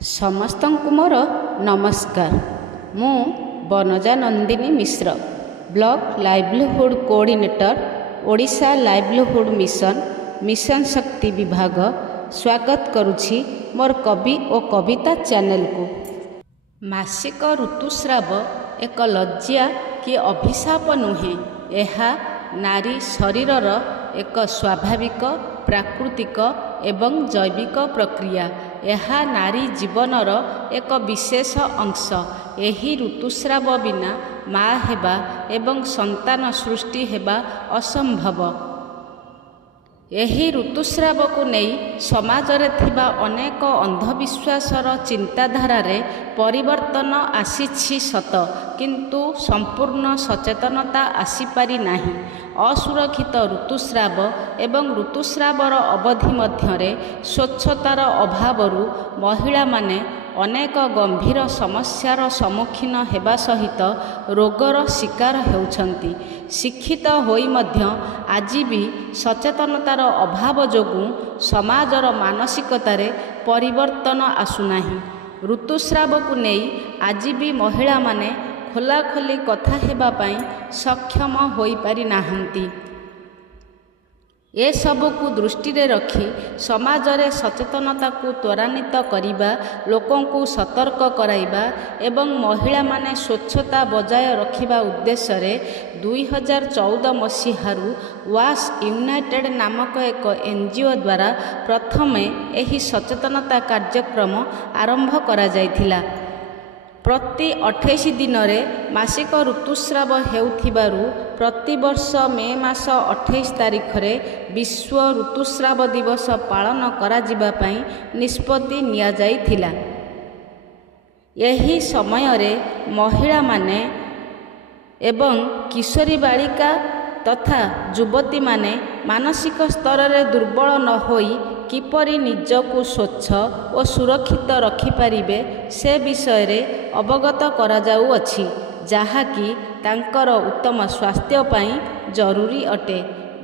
ସମସ୍ତଙ୍କୁ ମୋର ନମସ୍କାର। ମୁଁ Banaja Nandini Mishra, block livelihood coordinator, Odisha livelihood mission Shakti ବିଭାଗ ସ୍ୱାଗତ କରୁଛି ମୋର କବି ଓ କବିତା ଚ୍ୟାନେଲକୁ। ମାସିକ ଋତୁସ୍ରାବ ଏକ ଲଜ୍ଜା କି ଅଭିଶାପ ନୁହେଁ। ଏହା ନାରୀ ଶରୀରର ଏକ ସ୍ୱାଭାବିକ, ପ୍ରାକୃତିକ ଏବଂ ଜୈବିକ ପ୍ରକ୍ରିୟା। ଏହା ନାରୀ ଜୀବନର ଏକ ବିଶେଷ ଅଂଶ। ଏହି ଋତୁସ୍ରାବ ବିନା ମା ହେବା ଏବଂ ସନ୍ତାନ ସୃଷ୍ଟି ହେବା ଅସମ୍ଭବ। ଏହି ଋତୁସ୍ରାବକୁ ନେଇ ସମାଜରେ ଥିବା ଅନେକ ଅନ୍ଧବିଶ୍ୱାସର ଚିନ୍ତାଧାରାରେ ପରିବର୍ତ୍ତନ ଆସିଛି ସତ, କିନ୍ତୁ ସମ୍ପୂର୍ଣ୍ଣ ସଚେତନତା ଆସିପାରି ନାହିଁ। ଅସୁରକ୍ଷିତ ଋତୁସ୍ରାବ ଏବଂ ଋତୁସ୍ରାବର ଅବଧି ମଧ୍ୟରେ ସ୍ୱଚ୍ଛତାର ଅଭାବରୁ ମହିଳାମାନେ ଅନେକ ଗମ୍ଭୀର ସମସ୍ୟାର ସମ୍ମୁଖୀନ ହେବା ସହିତ ରୋଗର ଶିକାର ହେଉଛନ୍ତି। ଶିକ୍ଷିତ ହୋଇ ମଧ୍ୟ ଆଜି ବି ସଚେତନତାର ଅଭାବ ଯୋଗୁଁ ସମାଜର ମାନସିକତାରେ ପରିବର୍ତ୍ତନ ଆସୁନାହିଁ। ଋତୁସ୍ରାବକୁ ନେଇ ଆଜି ବି ମହିଳାମାନେ ଖୋଲାଖୋଲି କଥା ହେବା ପାଇଁ ସକ୍ଷମ ହୋଇପାରି ନାହାନ୍ତି। ଏସବୁକୁ ଦୃଷ୍ଟିରେ ରଖି ସମାଜରେ ସଚେତନତାକୁ ତ୍ୱରାନ୍ୱିତ କରିବା, ଲୋକଙ୍କୁ ସତର୍କ କରାଇବା ଏବଂ ମହିଳାମାନେ ସ୍ୱଚ୍ଛତା ବଜାୟ ରଖିବା ଉଦ୍ଦେଶ୍ୟରେ 2014 ମସିହାରୁ ୱାଶ ୟୁନାଇଟେଡ୍ ନାମକ ଏକ NGO ଦ୍ୱାରା ପ୍ରଥମେ ଏହି ସଚେତନତା କାର୍ଯ୍ୟକ୍ରମ ଆରମ୍ଭ କରାଯାଇଥିଲା। ପ୍ରତି 28 ଦିନରେ ମାସିକ ଋତୁସ୍ରାବ ହେଉଥିବାରୁ ପ୍ରତିବର୍ଷ ମେ ମାସ 28 ତାରିଖରେ ବିଶ୍ୱ ଋତୁସ୍ରାବ ଦିବସ ପାଳନ କରାଯିବା ପାଇଁ ନିଷ୍ପତ୍ତି ନିଆଯାଇଥିଲା। ଏହି ସମୟରେ ମହିଳାମାନେ ଏବଂ କିଶୋରୀ ବାଳିକା ତଥା ଯୁବତୀମାନେ ମାନସିକ ସ୍ତରରେ ଦୁର୍ବଳ ନ ହୋଇ କିପରି ନିଜକୁ ସ୍ୱଚ୍ଛ ଓ ସୁରକ୍ଷିତ ରଖିପାରିବେ ସେ ବିଷୟରେ ଅବଗତ କରାଯାଉଅଛି, ଯାହାକି ତାଙ୍କର ଉତ୍ତମ ସ୍ୱାସ୍ଥ୍ୟ ପାଇଁ ଜରୁରୀ ଅଟେ।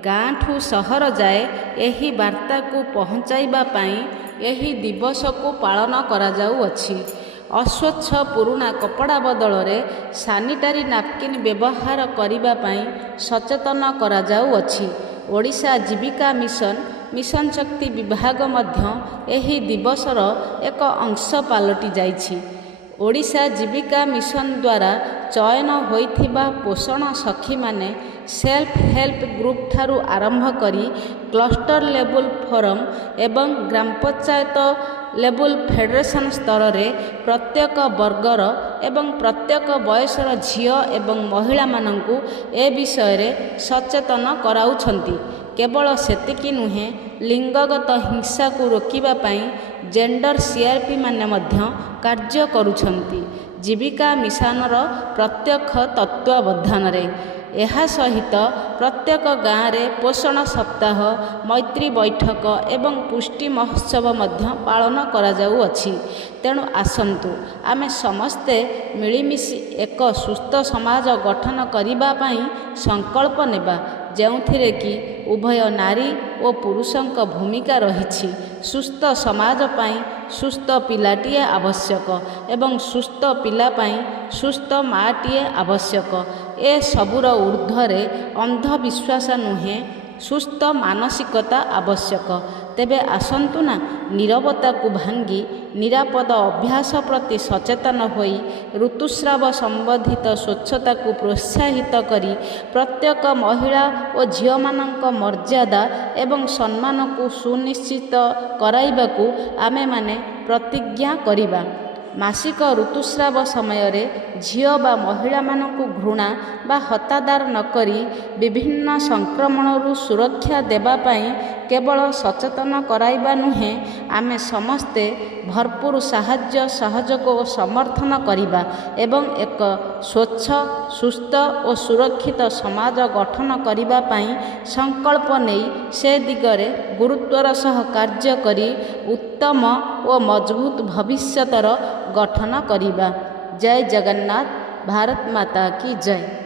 ଗାଁଠୁ ସହର ଯାଏ ଏହି ବାର୍ତ୍ତାକୁ ପହଞ୍ଚାଇବା ପାଇଁ ଏହି ଦିବସକୁ ପାଳନ କରାଯାଉଅଛି। ଅସ୍ୱଚ୍ଛ ପୁରୁଣା କପଡ଼ା ବଦଳରେ ସାନିଟାରୀ ନାପକିନ୍ ବ୍ୟବହାର କରିବା ପାଇଁ ସଚେତନ କରାଯାଉଅଛି। ଓଡ଼ିଶା ଜୀବିକା ମିଶନ ଶକ୍ତି ବିଭାଗ ମଧ୍ୟ ଏହି ଦିବସର ଏକ ଅଂଶ ପାଲଟି ଯାଇଛି। ଓଡ଼ିଶା ଜୀବିକା ମିଶନ ଦ୍ୱାରା ଚୟନ ହୋଇଥିବା ପୋଷଣ ସଖୀମାନେ ସେଲ୍ଫ ହେଲ୍ପ ଗ୍ରୁପ ଠାରୁ ଆରମ୍ଭ କରି କ୍ଲଷ୍ଟର ଲେବୁଲ ଫୋରମ ଏବଂ ଗ୍ରାମପଞ୍ଚାୟତ ଲେବୁଲ ଫେଡେରେସନ ସ୍ତରରେ ପ୍ରତ୍ୟେକ ବର୍ଗର ଏବଂ ପ୍ରତ୍ୟେକ ବୟସର ଝିଅ ଏବଂ ମହିଳାମାନଙ୍କୁ ଏ ବିଷୟରେ ସଚେତନ କରାଉଛନ୍ତି। କେବଳ ସେତିକି ନୁହେଁ, ଲିଙ୍ଗଗତ ହିଂସାକୁ ରୋକିବା ପାଇଁ ଜେଣ୍ଡର CRP ମାନେ ମଧ୍ୟ କାର୍ଯ୍ୟ କରୁଛନ୍ତି ଜୀବିକା ମିଶନର ପ୍ରତ୍ୟକ୍ଷ ତତ୍ତ୍ୱାବଧାନରେ। ଏହା ସହିତ ପ୍ରତ୍ୟେକ ଗାଁରେ ପୋଷଣ ସପ୍ତାହ, ମୈତ୍ରୀ ବୈଠକ ଏବଂ ପୁଷ୍ଟି ମହୋତ୍ସବ ମଧ୍ୟ ପାଳନ କରାଯାଉଅଛି। ତେଣୁ ଆସନ୍ତୁ ଆମେ ସମସ୍ତେ ମିଳିମିଶି ଏକ ସୁସ୍ଥ ସମାଜ ଗଠନ କରିବା ପାଇଁ ସଂକଳ୍ପ ନେବା, ଯେଉଁଥିରେ କି ଉଭୟ ନାରୀ ଓ ପୁରୁଷଙ୍କ ଭୂମିକା ରହିଛି। ସୁସ୍ଥ ସମାଜ ପାଇଁ ସୁସ୍ଥ ପିଲାଟିଏ ଆବଶ୍ୟକ ଏବଂ ସୁସ୍ଥ ପିଲା ପାଇଁ ସୁସ୍ଥ ମାଆଟିଏ ଆବଶ୍ୟକ। ଏସବୁର ଊର୍ଦ୍ଧ୍ୱରେ ଅନ୍ଧବିଶ୍ୱାସ ନୁହେଁ, ସୁସ୍ଥ ମାନସିକତା ଆବଶ୍ୟକ। ତେବେ ଆସନ୍ତୁ ନା ନୀରବତାକୁ ଭାଙ୍ଗି ନିରାପଦ ଅଭ୍ୟାସ ପ୍ରତି ସଚେତନ ହୋଇ ଋତୁସ୍ରାବ ସମ୍ବନ୍ଧିତ ସ୍ୱଚ୍ଛତାକୁ ପ୍ରୋତ୍ସାହିତ କରି ପ୍ରତ୍ୟେକ ମହିଳା ଓ ଝିଅମାନଙ୍କ ମର୍ଯ୍ୟାଦା ଏବଂ ସମ୍ମାନକୁ ସୁନିଶ୍ଚିତ କରାଇବାକୁ ଆମେମାନେ ପ୍ରତିଜ୍ଞା କରିବା। ମାସିକ ଋତୁସ୍ରାବ ସମୟରେ ଝିଅ ବା ମହିଳାମାନଙ୍କୁ ଘୃଣା ବା ହତାଦାର ନକରି ବିଭିନ୍ନ ସଂକ୍ରମଣରୁ ସୁରକ୍ଷା ଦେବା ପାଇଁ କେବଳ ସଚେତନ କରାଇବା ନୁହେଁ, ଆମେ ସମସ୍ତେ ଭରପୁର ସାହାଯ୍ୟ, ସହଯୋଗ ଓ ସମର୍ଥନ କରିବା ଏବଂ ଏକ ସ୍ୱଚ୍ଛ, ସୁସ୍ଥ ଓ ସୁରକ୍ଷିତ ସମାଜ ଗଠନ କରିବା ପାଇଁ ସଂକଳ୍ପ ନେଇ ସେ ଦିଗରେ ଗୁରୁତ୍ୱର ସହ କାର୍ଯ୍ୟ କରି ଉତ୍ତମ ଓ ମଜବୁତ ଭବିଷ୍ୟତର ଗଠନ କରିବା। ଜୟ ଜଗନ୍ନାଥ। ଭାରତ ମାତା କି ଜୟ।